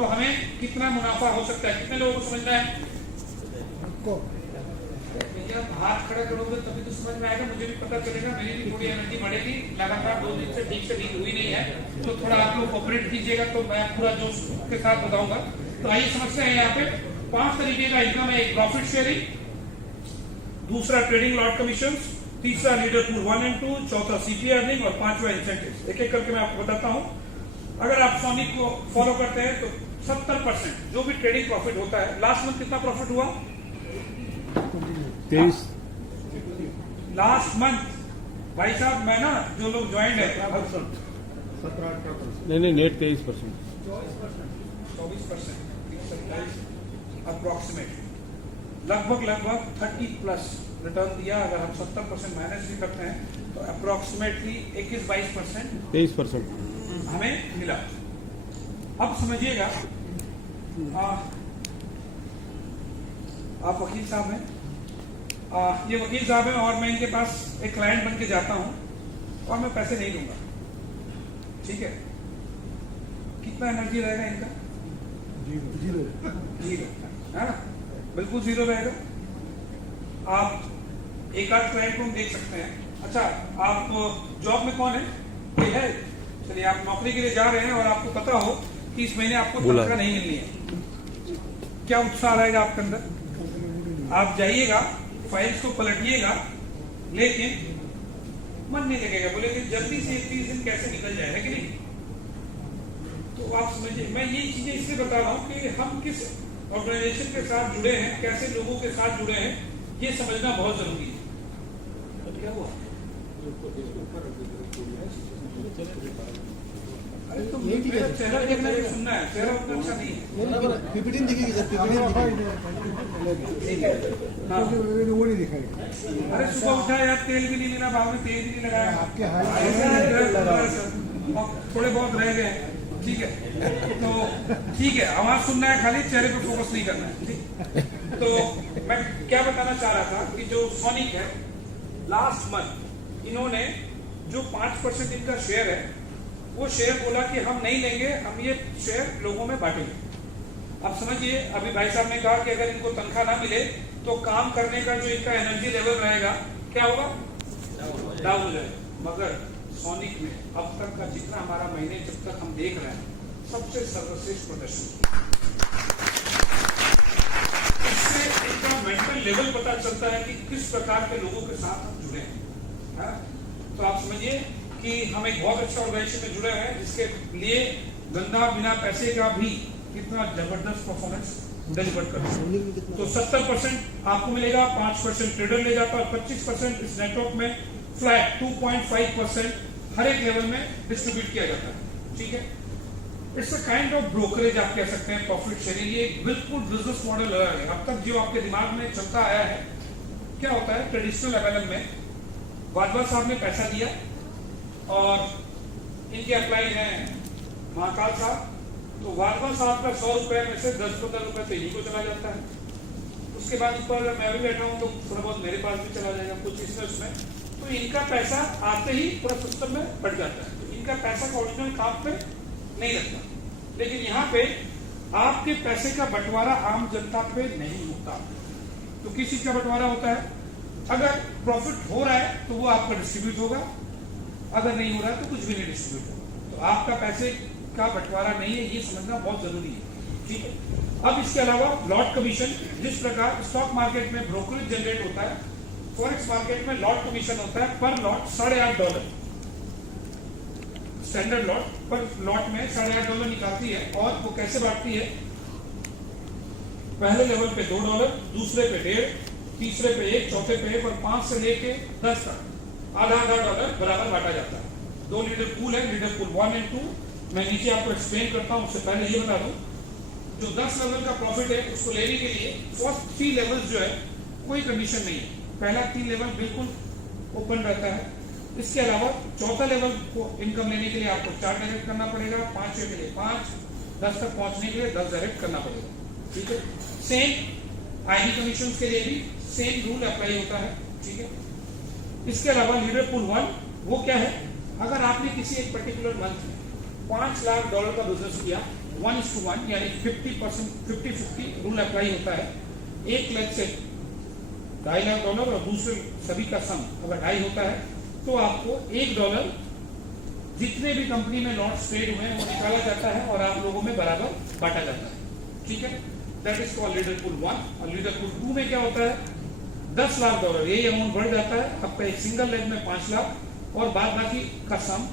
तो हमें कितना मुनाफा हो सकता है, कितने लोगों को समझना है? भैया हाथ खड़ा करोगे तभी तो समझ में आएगा, मुझे भी पता चलेगा, मेरी भी थोड़ी एनर्जी बढ़ेगी। लगातार 2 दिन से ठीक से नींद हुई नहीं है, तो थोड़ा आप लोग कोऑपरेट कीजिएगा तो मैं पूरा जोश के साथ बताऊंगा। तो आइए समझते हैं। यहाँ पे 5 तरीके का इनकम है। एक प्रॉफिट शेयरिंग, दूसरा ट्रेडिंग लॉट कमीशन, तीसरा लीडर पूल 1 और 2, चौथा सीपी अर्निंग और 5वां इंसेंटिव। एक एक करके मैं आपको बताता हूँ। अगर आप सोनिक को फॉलो करते हैं तो 70% जो भी ट्रेडिंग प्रॉफिट होता है, लास्ट मंथ कितना प्रॉफिट हुआ? 23। लास्ट मंथ भाई साहब, मैं ना जो लोग ज्वाइंट है 17-18%। नहीं नेट 23%। 24% अप्रोक्सीमेट, लगभग 30+ रिटर्न दिया। अगर हम 70% माइनस भी करते हैं तो अप्रोक्सीमेटली 21-22% 23% हमें मिला। अब समझिएगा, आप वकील साहब हैं, ये वकील साहब हैं और मैं इनके पास एक क्लाइंट बन के जाता हूं और मैं पैसे नहीं दूंगा, ठीक है? कितना एनर्जी रहेगा इनका? जीरो है ना, बिल्कुल जीरो रहेगा। आप एक आध क्लाइंट को हम देख सकते हैं। अच्छा, आप जॉब में कौन है? कोई है? चलिए, आप नौकरी के लिए जा रहे हैं और आपको पता हो कि इस महीने आपको तनख्वाह नहीं मिलनी है, क्या उत्साह रहेगा आपके अंदर? आप जाइएगा, फाइल्स को पलटिएगा, लेकिन मन नहीं लगेगा, बोलेंगे जल्दी से 30 दिन कैसे निकल जाए, है कि नहीं? तो आप समझिए, मैं ये चीजें इसलिए बता रहा हूँ कि हम किस ऑर्गेनाइजेशन के साथ जुड़े हैं, कैसे लोगों के साथ जुड़े हैं, ये समझना बहुत जरूरी है। क्या हुआ? अरे तो मेरा चेहरा देखना है, सुनना है, चेहरा उतना अच्छा नहीं है। पीपीटी दिखेगी सर, पीपीटी वो नहीं दिखाई। अरे सुबह उठा यार, तेल भी नहीं मिला, बाहर में तेल भी नहीं लगाया, आपके थोड़े बहुत रह गए, ठीक है? तो ठीक है, आवाज सुनना है, खाली चेहरे पे फोकस नहीं करना है, ठीक? तो मैं क्या बताना चाह रहा था कि जो सोनिक है, लास्ट मंथ इन्होंने जो 5% इनका शेयर है, वो शेयर बोला कि हम नहीं लेंगे, हम ये शेयर लोगों में बांटेंगे। अब समझिए, अभी भाई साहब ने कहा कि अगर इनको तनख्वाह ना मिले तो काम करने का जो इनका एनर्जी लेवल रहेगा, क्या होगा? डाउन हो जाएगा। मगर सोनिक में अब तक का जितना हमारा महीने जब तक हम देख रहे हैं, सबसे सर्वश्रेष्ठ प्रदर्शन। इससे इनका मेंटल लेवल पता चलता है कि किस प्रकार के लोगों के साथ हम जुड़े हैं। तो आप समझिए कि हम एक बहुत अच्छा ऑर्गेनाइजेशन में जुड़े हैं, जिसके लिए गंदा बिना पैसे का भी कितना जबरदस्त परफॉर्मेंस डिलीवर करते हैं। तो 70% आपको मिलेगा, 5% ट्रेडर ले जाता है, 25% इस नेटवर्क में फ्लैट 2.5% हर एक लेवल में डिस्ट्रीब्यूट किया जाता है, ठीक है? It's a kind of brokerage आप कह सकते हैं, प्रॉफिट शेयरिंग। ये बिल्कुल बिजनेस मॉडल है। अब तक जो आपके दिमाग में चलता आया है, क्या होता है ट्रेडिशनल लेवल में, वाजवा साहब ने पैसा दिया और इनके अप्लाई हैं महाकाल साहब, तो वाजवा साहब का 100 रुपए में से 10-15 रुपए तो इन्हीं को चला जाता है। उसके बाद ऊपर मैं भी बैठा हूं तो थोड़ा बहुत मेरे पास भी चला जाएगा, कुछ बिजनेस में। तो इनका पैसा आते ही पूरा सिस्टम में बढ़ जाता है, तो इनका पैसा का ओरिजिनल काम पे नहीं लगता। लेकिन यहाँ पे आपके पैसे का बंटवारा आम जनता पे नहीं होता। तो किस चीज का बंटवारा होता है? अगर प्रॉफिट हो रहा है तो वो आपका डिस्ट्रीब्यूट होगा, अगर नहीं हो रहा है तो कुछ भी नहीं डिस्ट्रीब्यूट होगा। तो आपका पैसे का बंटवारा नहीं है, ये समझना बहुत जरूरी है, ठीक है? अब इसके अलावा लॉट कमीशन, जिस प्रकार स्टॉक मार्केट में ब्रोकरेज जनरेट होता है, फॉरेक्स मार्केट में लॉट कमीशन होता है पर लॉट $8.5। स्टैंडर्ड लॉट पर लॉट में $8.5 निकालती है और वो कैसे बांटती है? पहले लेवल पे $2, दूसरे पे 1.5, तीसरे पे 1, चौथे पे 1 और 5 से लेके 10 तक आधा-आधा डॉलर बराबर बांटा जाता है। 2 लीडर पूल है, लीडर पूल 1 और 2। मैं नीचे आपको एक्सप्लेन करता हूं, उससे पहले ये बता दूं, जो 10 लेवल का प्रॉफिट है उसको लेने के लिए फर्स्ट 3 लेवल्स जो है कोई कंडीशन नहीं है। पहला 3 लेवल बिल्कुल ओपन रहता है। इसके अलावा चौथा लेवल को इनकम लेने के लिए आपको 4 डायरेक्ट करना पड़ेगा, 5वें के लिए 5, 10 तक पहुंचने के लिए 10 डायरेक्ट करना पड़ेगा, ठीक है? सेम आईडी कमीशन के लिए भी सेम रूल अप्लाई होता है, ठीक है? इसके अलावा लीडर पूल 1 वो क्या है? अगर आपने किसी एक पर्टिकुलर मंथ में $5 लाख का बिजनेस किया 1:1 यानी 50% 50-50 रूल अप्लाई होता है। एक लाख से $2.5 लाख और दूसरे सभी का सम अगर 2.5 होता है तो आपको $1 जितने भी कंपनी में नोट्स ट्रेड हुए हैं वो निकाला जाता है और आप लोगों में बराबर बांटा जाता है। ठीक है, that is called leader pool 1। और लीडर पूल 2 में क्या होता है, $10 लाख, यही अमाउंट बढ़ जाता है आपका। एक सिंगल लेग में 5 लाख और बाद बाकी का सम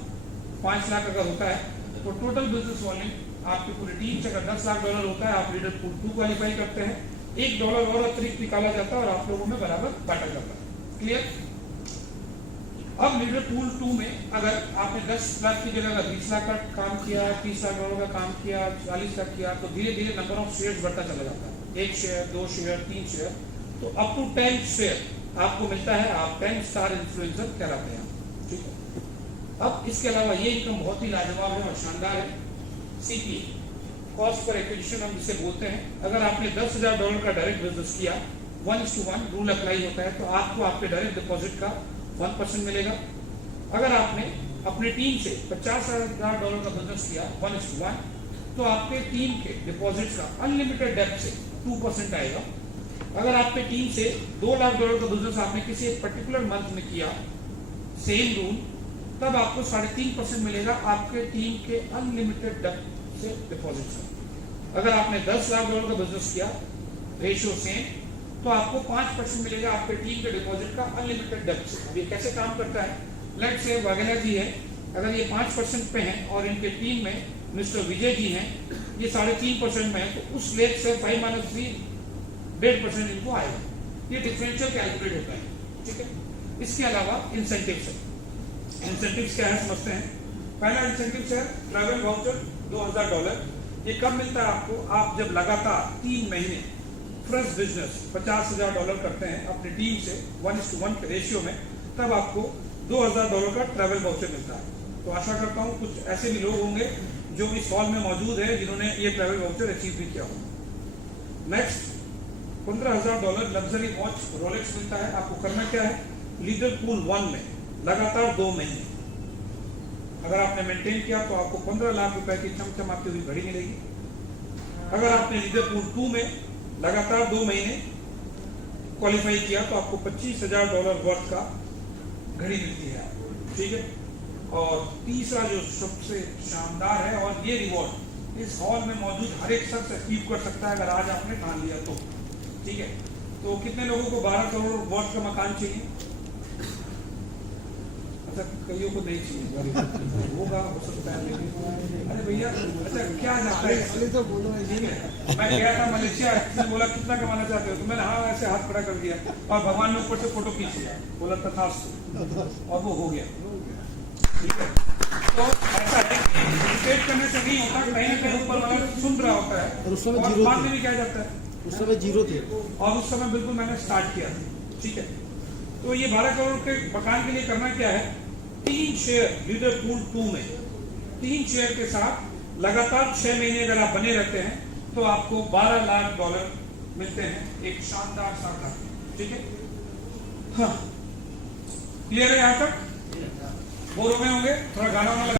5 लाख अगर होता है तो टोटल बिजनेस वॉल्यूम आपकी पूरी टीम से अगर $10 लाख होता है, आप लीडर पूल 2 क्वालिफाई करते हैं। $1 और अतिरिक्त निकाला जाता है और आप लोगों में बराबर बांटा जाता है। क्लियर। अब लीडर पूल 2 में अगर आपने 10 लाख की जगह अगर 20 लाख का काम किया, $30 लाख का काम किया, 40 लाख किया, तो धीरे धीरे नंबर ऑफ शेयर्स बढ़ता चला जाता है। 1 शेयर, 2 शेयर, 3 शेयर, तो अप टू 10 शेयर आपको मिलता है। आप 10 स्टार इन्फ्लुएंसर कहलाते हैं। ठीक है। अब इसके अलावा ये इनकम बहुत ही लाजवाब है और शानदार है। सीपी, कॉस्ट पर एक्विजिशन हम इसे बोलते हैं। अगर आपने $10,000 का डायरेक्ट बिजनेस किया, 1:1 रूल अप्लाई होता है, तो आपको आपके डायरेक्ट डिपॉजिट का 1% मिलेगा। अगर आपने अपनी टीम से $50,000 का बिजनेस किया 1:1, तो आपके टीम के डिपॉजिट का अनलिमिटेड डेप्थ से 2% आएगा। अगर आपके टीम से $2 लाख का बिजनेस आपने किसी एक पर्टिकुलर मंथ में किया, सेम रूल, तब आपको 3.5% मिलेगा आपके टीम के अनलिमिटेड डेप्थ से डिपॉजिट से। अगर आपने $10 लाख का बिजनेस किया, रेशियो सेम, तो आपको 5% मिलेगा आपके टीम के डिपॉजिट का अनलिमिटेड डेप्थ से। अब ये कैसे काम करता है, लेट्स से वाघेला जी है, अगर ये 5% पे हैं और इनके टीम में मिस्टर विजय जी हैं, ये 3.5% में है, तो उस लेख से 5 - 3 1.5% इनको आएगा। ये डिफरेंशियल कैलकुलेट होता है। ठीक है। इसके अलावा इंसेंटिव्स है। इंसेंटिव्स क्या है समझते हैं। पहला इंसेंटिव है ट्रैवल वाउचर $2,000। ये कब मिलता है आपको, आप जब लगातार 3 महीने फ्रेश बिजनेस $50,000 करते हैं अपनी टीम से 1:1 के रेशियो में, तब आपको $2,000 का ट्रैवल वाउचर मिलता है। तो आशा करता हूं कुछ ऐसे भी लोग होंगे जो इस हॉल में मौजूद है जिन्होंने ये ट्रैवल वाउचर अचीव भी किया हो। नेक्स्ट, $15,000 लग्जरी वॉच रोलेक्स मिलता है। आपको करना क्या है, लीडर पूल 1 में लगातार 2 महीने अगर आपने मेंटेन किया तो आपको $15 लाख की चमचमाती हुई घड़ी मिलेगी। अगर आपने लीडर पूल 2 में लगातार 2 महीने क्वालिफाई किया तो आपको $25,000 वर्थ का घड़ी मिलती है। ठीक है। और तीसरा जो सबसे शानदार है, और ये रिवॉर्ड इस हॉल में मौजूद हर एक शख्स अचीव कर सकता है अगर आज आपने ठान लिया तो। ठीक है। तो कितने लोगों को 12 करोड़ वर्थ का मकान चाहिए? अच्छा, कईयों को नहीं चाहिए, होगा हो सकता है, लेकिन अरे भैया, अच्छा क्या जाता है, तो बोलो ठीक है। मैं गया था मलेशिया, किसी ने बोला कितना कमाना चाहते हो, तो मैंने हाँ ऐसे हाथ खड़ा कर दिया और भगवान ने ऊपर से फोटो खींच लिया, बोला तथास्तु, और वो हो गया। ठीक है। तो ऐसा है डिसाइड करने से नहीं होता, कहीं ना कहीं ऊपर वाला सुन रहा होता है और उस समय और जीरो बाद थे। में भी क्या जाता है, उस समय 0 थे और उस समय बिल्कुल मैंने स्टार्ट किया था। ठीक है। तो ये 12 करोड़ के मकान के लिए करना क्या है, 3 शेयर लीडर पूल 2 में 3 शेयर के साथ लगातार 6 महीने अगर आप बने रहते हैं तो आपको $12 लाख मिलते हैं। एक शानदार सा काम। ठीक है। हाँ, क्लियर है यहाँ तक? बोर हो गए होंगे, थोड़ा गाना वाना